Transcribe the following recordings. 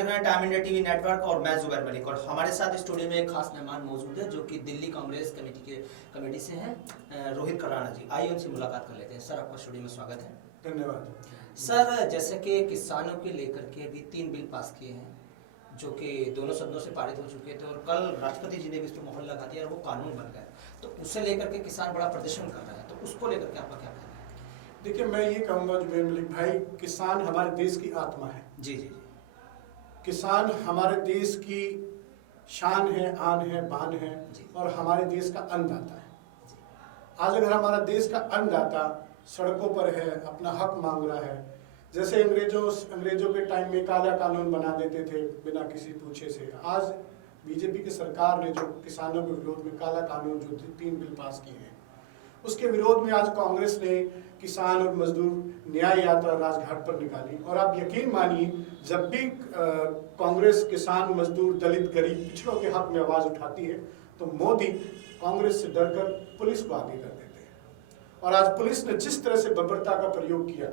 देख रहे हैं टाइम इंडिया टीवी नेटवर्क और मैं जुबैर मलिक। और हमारे साथ स्टूडियो में एक खास मेहमान मौजूद है जो कि दिल्ली कांग्रेस कमेटी से हैं, रोहित कराड़ा जी। आइए उनसे मुलाकात कर लेते हैं। सर, आपका स्टूडियो में स्वागत है। धन्यवाद। सर, जैसे कि किसानों के लेकर के अभी 3 बिल पास किए हैं जो कि दोनों सदनों से पारित हो चुके थे और कल राष्ट्रपति जी ने भी इस पर मोहर लगा दिया और वो कानून बन गया। तो उसे लेकर के किसान बड़ा प्रदर्शन कर रहे हैं, तो उसको लेकर के आपका क्या कहना है? देखिए, मैं ये कहूँगा जुबैर मलिक भाई, किसान हमारे देश की आत्मा है। जी जी। किसान हमारे देश की शान है, आन है, बान है और हमारे देश का अन्नदाता है। आज अगर हमारा देश का अन्नदाता सड़कों पर है, अपना हक मांग रहा है, जैसे अंग्रेजों के टाइम में काला कानून बना देते थे बिना किसी पूछे से, आज बीजेपी की सरकार ने जो किसानों के विरोध में काला कानून जो 3 बिल पास किए हैं, उसके विरोध में आज कांग्रेस ने किसान और मजदूर न्याय यात्रा राजघाट पर निकाली। और आप यकीन मानिए, जब भी कांग्रेस किसान, मजदूर, दलित, गरीब, पिछड़ों के हक में आवाज उठाती है तो मोदी कांग्रेस से डरकर पुलिस को आगे कर देते हैं। और आज पुलिस ने जिस तरह से बर्बरता का प्रयोग किया,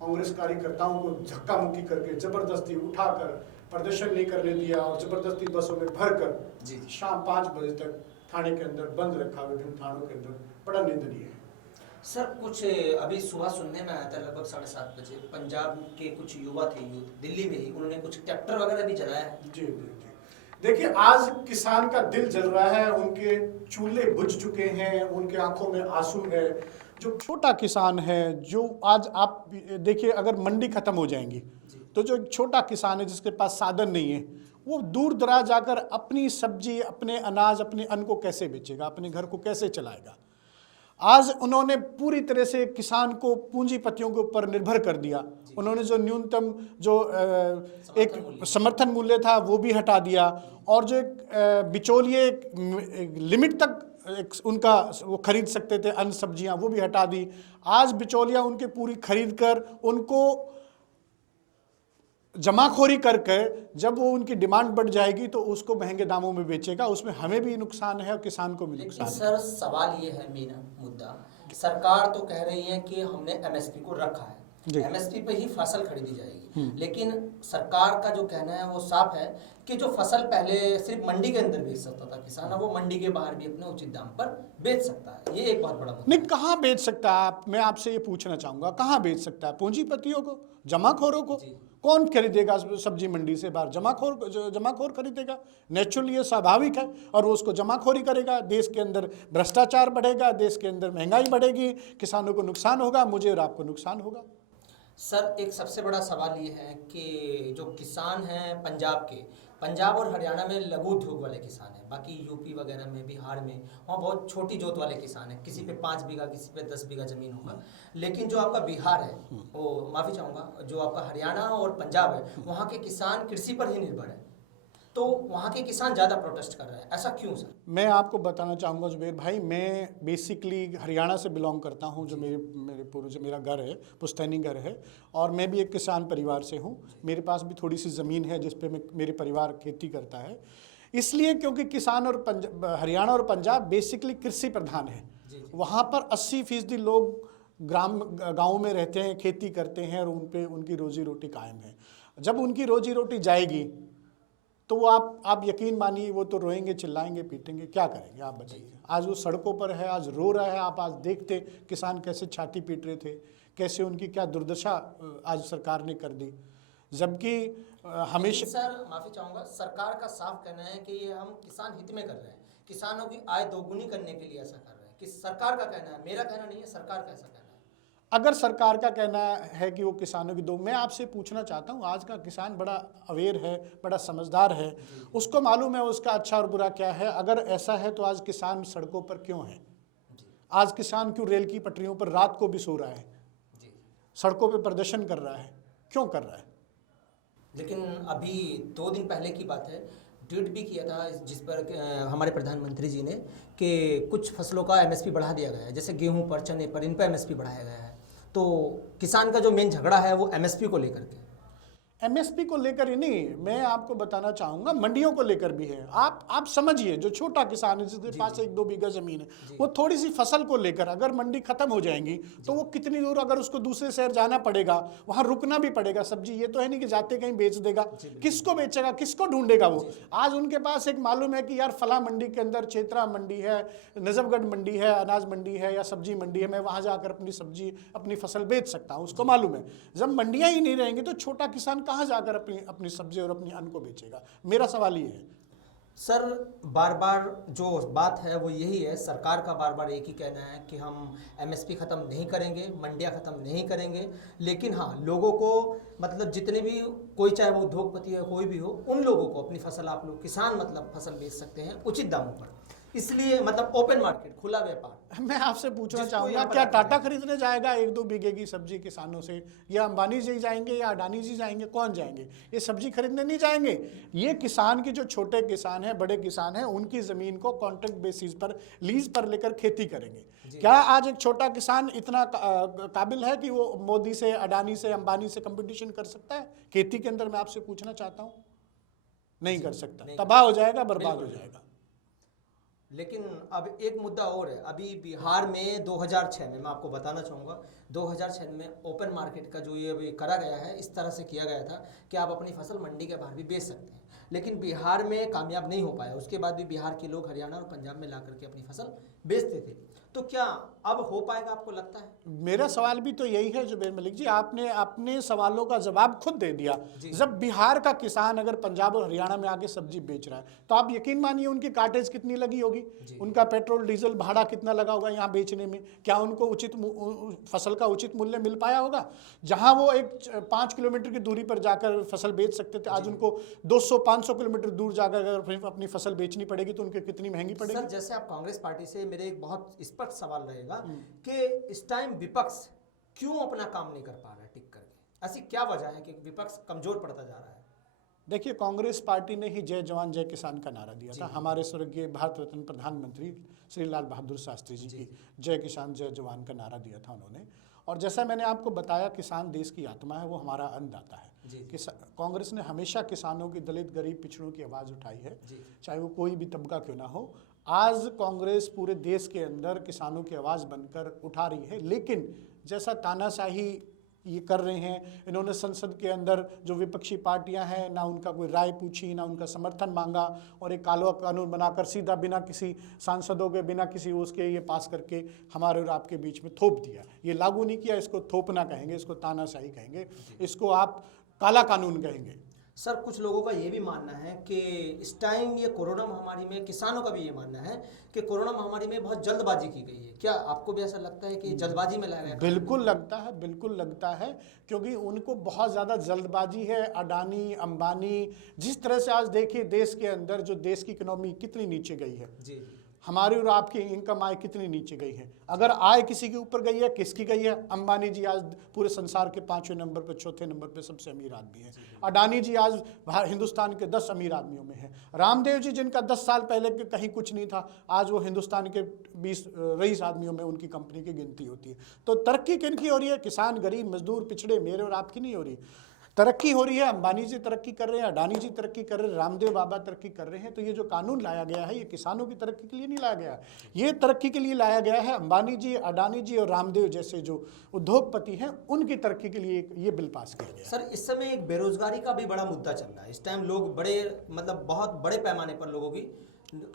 कांग्रेस कार्यकर्ताओं को धक्का मुक्की करके जबरदस्ती उठाकर प्रदर्शन नहीं करने दिया और जबरदस्ती बसों में भरकर शाम 5 बजे तक थाने के अंदर बंद रखा, विभिन्न थानों के अंदर, बड़ा निंदनीय है। सर, कुछ अभी सुबह सुनने में आया था, लगभग 7:30 बजे पंजाब के कुछ युवा थे, दिल्ली में ही, उन्होंने कुछ ट्रैक्टर वगैरह भी जलाया है। जी जी जी। देखिए, आज किसान का दिल जल रहा है, उनके चूल्हे बुझ चुके हैं, उनके आंखों में आंसू है। जो छोटा किसान है, जो आज आप देखिए, अगर मंडी खत्म हो जाएंगी तो जो छोटा किसान है जिसके पास साधन नहीं है, वो दूर दराज जाकर अपनी सब्जी, अपने अनाज, अपने अन्न को कैसे बेचेगा, अपने घर को कैसे चलाएगा। आज उन्होंने पूरी तरह से किसान को पूंजीपतियों के ऊपर निर्भर कर दिया। उन्होंने जो न्यूनतम जो एक समर्थन मूल्य था वो भी हटा दिया और जो एक बिचौलिए लिमिट तक उनका वो खरीद सकते थे अन्न सब्जियां, वो भी हटा दी। आज बिचौलिया उनके पूरी खरीद कर उनको जमाखोरी करके जब वो उनकी डिमांड बढ़ जाएगी तो उसको महंगे दामों में बेचेगा। उसमें हमें भी नुकसान है और किसान को भी नुकसान है। सर, सवाल ये है, मेन मुद्दा, सरकार तो कह रही है कि हमने एमएसपी को रखा है, एमएसपी पे ही फसल खरीदी जाएगी, लेकिन सरकार का जो कहना है वो साफ है कि जो फसल पहले सिर्फ मंडी के अंदर बेच सकता था किसान, अब वो मंडी के बाहर भी अपने उचित दाम पर बेच सकता है। ये एक बहुत बड़ा मुद्दा। नहीं, कहाँ बेच सकता है? मैं आपसे ये पूछना चाहूंगा, कहाँ बेच सकता है? पूंजीपतियों को, जमाखोरों को। कौन खरीदेगा सब्जी मंडी से बाहर? जमाखोर खरीदेगा। नेचुरली ये स्वाभाविक है और वो उसको जमाखोरी करेगा। देश के अंदर भ्रष्टाचार बढ़ेगा, देश के अंदर महंगाई बढ़ेगी, किसानों को नुकसान होगा, मुझे और आपको नुकसान होगा। सर, एक सबसे बड़ा सवाल ये है कि जो किसान हैं पंजाब और हरियाणा में लघु उद्योग वाले किसान हैं, बाकी यूपी वगैरह में, बिहार में, वहाँ बहुत छोटी जोत वाले किसान हैं, किसी पे 5 बीघा, किसी पे 10 बीघा जमीन होगा। लेकिन जो आपका बिहार है, वो माफ़ी चाहूँगा, जो आपका हरियाणा और पंजाब है, वहाँ के किसान कृषि पर ही निर्भर है, तो वहाँ के किसान ज़्यादा प्रोटेस्ट कर रहे हैं। ऐसा क्यों सर? मैं आपको बताना चाहूँगा जुबैर भाई, मैं बेसिकली हरियाणा से बिलोंग करता हूँ, जो मेरे पूर्वज, मेरा घर है, पुश्तैनी घर है, और मैं भी एक किसान परिवार से हूँ। मेरे पास भी थोड़ी सी ज़मीन है जिस पे मेरे परिवार खेती करता है। इसलिए क्योंकि किसान और हरियाणा और पंजाब बेसिकली कृषि प्रधान है। वहाँ पर 80% लोग गाँव में रहते हैं, खेती करते हैं और उनकी रोजी रोटी कायम है। जब उनकी रोजी रोटी जाएगी तो वो आप यकीन मानिए, वो तो रोएंगे, चिल्लाएंगे, पीटेंगे, क्या करेंगे आप बताइए। आज वो सड़कों पर है, आज रो रहा है। आप आज देखते किसान कैसे छाती पीट रहे थे, कैसे उनकी क्या दुर्दशा आज सरकार ने कर दी। जबकि हमेशा, सर माफ़ी चाहूँगा, सरकार का साफ कहना है कि ये हम किसान हित में कर रहे हैं, किसानों की आय दोगुनी करने के लिए ऐसा कर रहे हैं, कि सरकार का कहना है, मेरा कहना नहीं है, सरकार का ऐसा कहना है। अगर सरकार का कहना है कि वो किसानों की मैं आपसे पूछना चाहता हूँ, आज का किसान बड़ा अवेयर है, बड़ा समझदार है, उसको मालूम है उसका अच्छा और बुरा क्या है। अगर ऐसा है तो आज किसान सड़कों पर क्यों है? आज किसान क्यों रेल की पटरियों पर रात को भी सो रहा है, सड़कों पे प्रदर्शन कर रहा है? क्यों कर रहा है? लेकिन अभी 2 दिन पहले की बात है, ट्वीट भी किया था जिस पर हमारे प्रधानमंत्री जी ने कि कुछ फसलों का एमएसपी बढ़ा दिया गया है, जैसे गेहूं पर, चने पर, इन पर एमएसपी बढ़ाया गया है। तो किसान का जो मेन झगड़ा है वो एमएसपी को लेकर के। एमएसपी को लेकर ही नहीं, मैं आपको बताना चाहूंगा मंडियों को लेकर भी है। आप समझिए, जो छोटा किसान है जिसके पास 1-2 बीघा जमीन है, वो थोड़ी सी फसल को लेकर अगर मंडी खत्म हो जाएंगी तो वो कितनी दूर, अगर उसको दूसरे शहर जाना पड़ेगा, वहां रुकना भी पड़ेगा सब्जी, ये तो है नहीं कि जाते कहीं बेच देगा, किसको बेचेगा, किसको ढूंढेगा वो। आज उनके पास एक मालूम है कि यार फला मंडी के अंदर चेत्रा मंडी है, नजफगढ़ मंडी है, अनाज मंडी है या सब्जी मंडी है, मैं वहां जाकर अपनी सब्जी अपनी फसल बेच सकता हूं, उसको मालूम है। जब मंडियां ही नहीं रहेंगी तो छोटा किसान कहाँ जाकर अपनी सब्जी और अपनी अन्न को बेचेगा? मेरा सवाल ये है। सर बार बार जो बात है वो यही है, सरकार का बार बार एक ही कहना है कि हम एमएसपी ख़त्म नहीं करेंगे, मंडियां ख़त्म नहीं करेंगे, लेकिन हाँ लोगों को मतलब जितने भी, कोई चाहे वो उद्योगपति है कोई भी हो, उन लोगों को अपनी फसल, आप लोग किसान मतलब फसल बेच सकते हैं उचित दामों पर, इसलिए मतलब ओपन मार्केट, खुला व्यापार। मैं आपसे पूछना चाहूंगा, क्या टाटा खरीदने जाएगा 1-2 बीघे की सब्जी किसानों से, या अंबानी जी जाएंगे या अडानी जी जाएंगे? कौन जाएंगे? ये सब्जी खरीदने नहीं जाएंगे। ये किसान की, जो छोटे किसान हैं, बड़े किसान हैं, उनकी जमीन को कॉन्ट्रैक्ट बेसिस पर, लीज पर लेकर खेती करेंगे। क्या आज एक छोटा किसान इतना काबिल है कि वो मोदी से, अडानी से, अंबानी से कंपटीशन कर सकता है खेती के अंदर? मैं आपसे पूछना चाहता हूँ, नहीं कर सकता, तबाह हो जाएगा, बर्बाद हो जाएगा। लेकिन अब एक मुद्दा और है, अभी बिहार में 2006 में, मैं आपको बताना चाहूँगा, 2006 में ओपन मार्केट का जो ये अभी करा गया है, इस तरह से किया गया था कि आप अपनी फसल मंडी के बाहर भी बेच सकते हैं, लेकिन बिहार में कामयाब नहीं हो पाया। उसके बाद भी बिहार के लोग हरियाणा और पंजाब में ला करके अपनी फसल बेचते थे। तो क्या अब हो पाएगा, आपको लगता है? मेरा सवाल भी तो यही है जुबैर मलिक जी, आपने अपने सवालों का जवाब खुद दे दिया। जब बिहार का किसान अगर पंजाब और हरियाणा में आके सब्जी बेच रहा है, तो आप यकीन मानिए उनकी कार्टेज कितनी लगी होगी, उनका पेट्रोल डीजल भाड़ा कितना लगा होगा यहाँ बेचने में, क्या उनको उचित फसल का उचित मूल्य मिल पाया होगा? जहां वो एक 5 किलोमीटर की दूरी पर जाकर फसल बेच सकते थे, आज उनको 200-500 किलोमीटर दूर जाकर अगर अपनी फसल बेचनी पड़ेगी तो उनकी कितनी महंगी पड़ेगी। सर जैसे आप कांग्रेस पार्टी से, मेरे एक बहुत स्पष्ट सवाल रहेगा कि इस टाइम विपक्ष क्यों अपना काम नहीं कर पा रहा है टिक करके? ऐसी क्या वजह है कि विपक्ष कमजोर पड़ता जा रहा है? देखिए, कांग्रेस पार्टी ने ही जय जवान जय किसान का नारा दिया था। हमारे स्वर्गीय भारत रत्न प्रधानमंत्री श्री लाल बहादुर शास्त्री जी की जय किसान जय जवान का नारा दिया था उन्होंने। और जैसा मैंने आपको बताया, किसान देश की आत्मा है, वो हमारा अन्नदाता है। कांग्रेस ने हमेशा किसानों की, दलित, गरीब, पिछड़ों की आवाज़ उठाई है, चाहे वो कोई भी तबका क्यों ना हो। आज कांग्रेस पूरे देश के अंदर किसानों की आवाज़ बनकर उठा रही है, लेकिन जैसा तानाशाही ये कर रहे हैं, इन्होंने संसद के अंदर जो विपक्षी पार्टियां हैं, ना उनका कोई राय पूछी, ना उनका समर्थन मांगा, और एक काला कानून बनाकर सीधा बिना किसी सांसदों के, बिना किसी उसके ये पास करके हमारे और आपके बीच में थोप दिया। ये लागू नहीं किया, इसको थोपना कहेंगे, इसको तानाशाही कहेंगे, इसको आप काला कानून कहेंगे। सर कुछ लोगों का ये भी मानना है कि इस टाइम ये कोरोना महामारी में, किसानों का भी ये मानना है कि कोरोना महामारी में बहुत जल्दबाजी की गई है। क्या आपको भी ऐसा लगता है कि जल्दबाजी में लाया गया? बिल्कुल लगता है, बिल्कुल लगता है, क्योंकि उनको बहुत ज़्यादा जल्दबाजी है। अडानी, अंबानी, जिस तरह से आज देखिए देश के अंदर जो देश की इकोनॉमी कितनी नीचे गई है, जी हमारी और आपकी इनकम आय कितनी नीचे गई है। अगर आय किसी के ऊपर गई है, किसकी गई है? अंबानी जी आज पूरे संसार के 5वें नंबर पर, 4थे नंबर पर सबसे अमीर आदमी है। अडानी जी आज हिंदुस्तान के 10 अमीर आदमियों में है। रामदेव जी, जिनका 10 साल पहले कहीं कुछ नहीं था, आज वो हिंदुस्तान के 20 रईस आदमियों में उनकी कंपनी की गिनती होती है। तो तरक्की किन की हो रही है? किसान, गरीब, मजदूर, पिछड़े, मेरे और आपकी नहीं हो रही। तरक्की हो रही है, अंबानी जी तरक्की कर रहे हैं, अडानी जी तरक्की कर रहे हैं, रामदेव बाबा तरक्की कर रहे हैं। तो ये जो कानून लाया गया है, ये किसानों की तरक्की के लिए नहीं लाया गया, ये तरक्की के लिए लाया गया है। अंबानी जी, अडानी जी और रामदेव जैसे जो उद्योगपति हैं, उनकी तरक्की के लिए ये बिल पास किया गया। सर इस समय एक बेरोजगारी का भी बड़ा मुद्दा चल रहा है। इस टाइम लोग बड़े, मतलब बहुत बड़े पैमाने पर लोगों की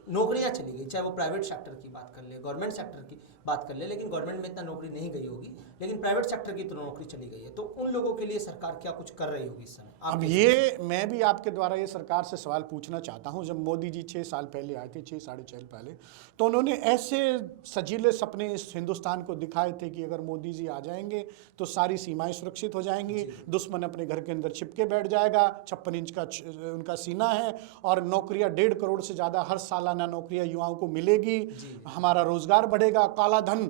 नौकरियां चली गई, चाहे वो प्राइवेट सेक्टर की बात कर ले, गवर्नमेंट सेक्टर की बात कर ले, लेकिन गवर्नमेंट में इतना नौकरी नहीं गई होगी, लेकिन प्राइवेट सेक्टर की तो नौकरी चली गई है। तो उन लोगों के लिए सरकार क्या कुछ कर रही होगी इस समय? अब ये मैं भी आपके द्वारा ये सरकार से सवाल पूछना चाहता हूँ। जब मोदी जी 6 साल पहले आए थे, 6 साढ़े 6 पहले, तो उन्होंने ऐसे सजीले सपने इस हिंदुस्तान को दिखाए थे कि अगर मोदी जी आ जाएंगे तो सारी सीमाएं सुरक्षित हो जाएंगी, दुश्मन अपने घर के अंदर छिपके बैठ जाएगा, 56 इंच का उनका सीना है, और नौकरियां 1.5 करोड़ से ज़्यादा हर सालाना नौकरियां युवाओं को मिलेगी, हमारा रोजगार बढ़ेगा, काला धन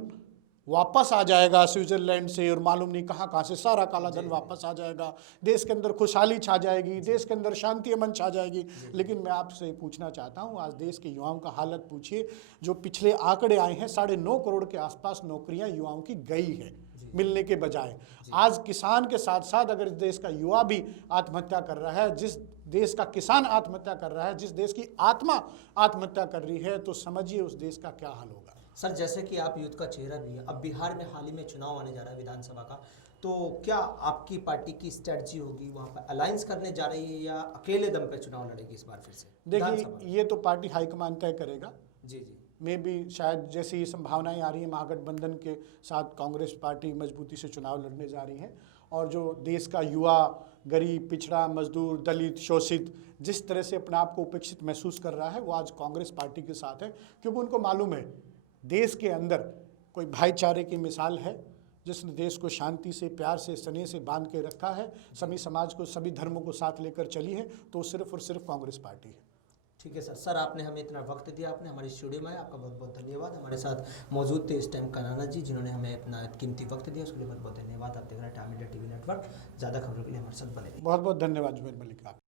वापस आ जाएगा स्विट्जरलैंड से और मालूम नहीं कहाँ कहाँ से सारा काला धन वापस आ जाएगा, देश के अंदर खुशहाली छा जाएगी, देश के अंदर शांति अमन छा जाएगी। लेकिन मैं आपसे पूछना चाहता हूँ, आज देश के युवाओं का हालत पूछिए। जो पिछले आंकड़े आए हैं, 9.5 करोड़ के आसपास नौकरियां युवाओं की गई है। मिलने के बजाय। आज किसान के साथ साथ अगर इस देश का युवा भी आत्महत्या कर रहा है, जिस देश का किसान आत्महत्या कर रहा है, जिस देश की आत्मा आत्महत्या कर रही है, तो समझिए उस देश का क्या हाल होगा। सर, जैसे कि आप यूथ का चेहरा भी है, अब बिहार में हाल ही में चुनाव आने जा रहा है विधानसभा का, तो क्या आपकी पार्टी की स्ट्रेटजी होगी, वहाँ पर अलायंस करने जा रही है या अकेले दम पे चुनाव लड़ेगी इस बार फिर से? देखिए, ये तो पार्टी हाईकमान तय करेगा। जी जी। में भी शायद जैसी संभावनाएं आ रही हैं, महागठबंधन के साथ कांग्रेस पार्टी मजबूती से चुनाव लड़ने जा रही है, और जो देश का युवा, गरीब, पिछड़ा, मजदूर, दलित, शोषित जिस तरह से अपने आप को उपेक्षित महसूस कर रहा है, वो आज कांग्रेस पार्टी के साथ है, क्योंकि उनको मालूम है देश के अंदर कोई भाईचारे की मिसाल है, जिसने देश को शांति से, प्यार से, स्नेह से बांध के रखा है, सभी समाज को, सभी धर्मों को साथ लेकर चली है, तो सिर्फ और सिर्फ कांग्रेस पार्टी है। ठीक है सर, आपने हमें इतना वक्त दिया, आपने हमारी स्टूडियो में आए, आपका बहुत बहुत धन्यवाद। हमारे साथ मौजूद थे इस टाइम कनाना जी, जिन्होंने हमें अपना कीमती वक्त दिया, उसके लिए बहुत बहुत धन्यवाद। आप देख रहे हैं टाइम इंडिया टीवी नेटवर्क। ज़्यादा खबरों के लिए हमारे साथ बने रहिए। बहुत बहुत धन्यवाद जुबैर मलिक।